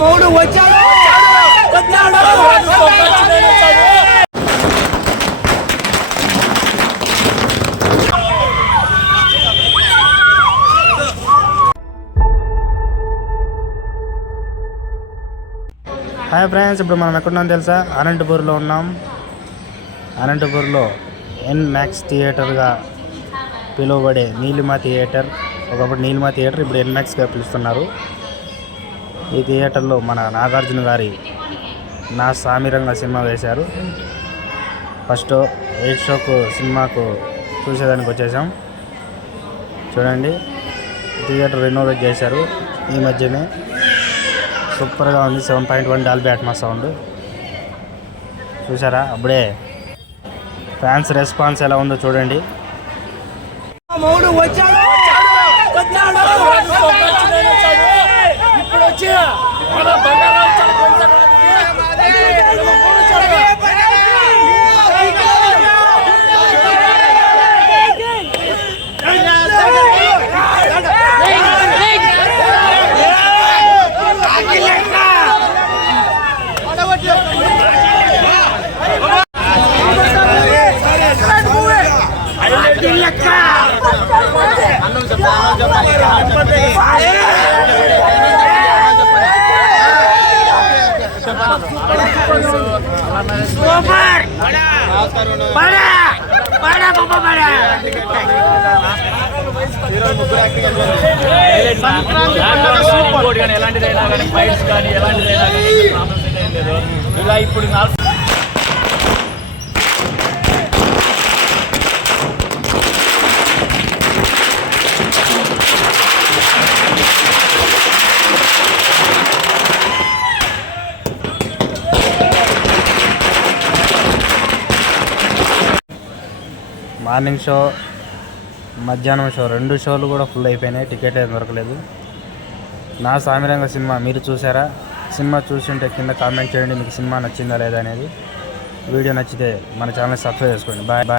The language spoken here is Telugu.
మూడు వచ్చాడు. వచ్చాడు. హాయ్ ఫ్రెండ్స్ ఇప్పుడు మనం ఎక్కడున్నాం తెలుసా? అనంతపూర్లో ఉన్నాం. అనంతపూర్లో ఎన్ మ్యాక్స్ థియేటర్గా పిలువబడే నీలిమా థియేటర్. ఒకప్పుడు నీలిమా థియేటర్ ఇప్పుడు ఎన్ మ్యాక్స్గా పిలుస్తున్నారు. ఈ థియేటర్లో మన నాగార్జున గారి నా సామిరంగ సినిమా వేశారు. ఫస్ట్ ఎయిట్ షోకు సినిమాకు చూసేదానికి వచ్చేసాం. చూడండి థియేటర్ రెనోవేట్ చేశారు ఈ మధ్యనే. సూపర్గా ఉంది seven point one Dolby Atmos sound. చూసారా? అప్పుడే ఫ్యాన్స్ రెస్పాన్స్ ఎలా ఉందో చూడండి. వచ్చాడు! మన బంగారం ఇంకోటి కానీ ఎలాంటిదైనా కానీ ఫైట్స్ కానీ ఎలాంటిదైనా కానీ ప్రాబ్లమ్స్ అయితే ఏం లేదు. ఇలా ఇప్పుడు నాలుగు మార్నింగ్ షో మధ్యాహ్నం షో రెండు షోలు కూడా ఫుల్ అయిపోయినాయి. టికెట్ ఏం దొరకలేదు. నా సామిరంగ సినిమా మీరు చూసారా? సినిమా చూసింటే కింద కామెంట్ చేయండి మీకు సినిమా నచ్చిందా లేదా అనేది. వీడియో నచ్చితే మన ఛానల్ సబ్స్క్రైబ్ చేసుకోండి. Bye bye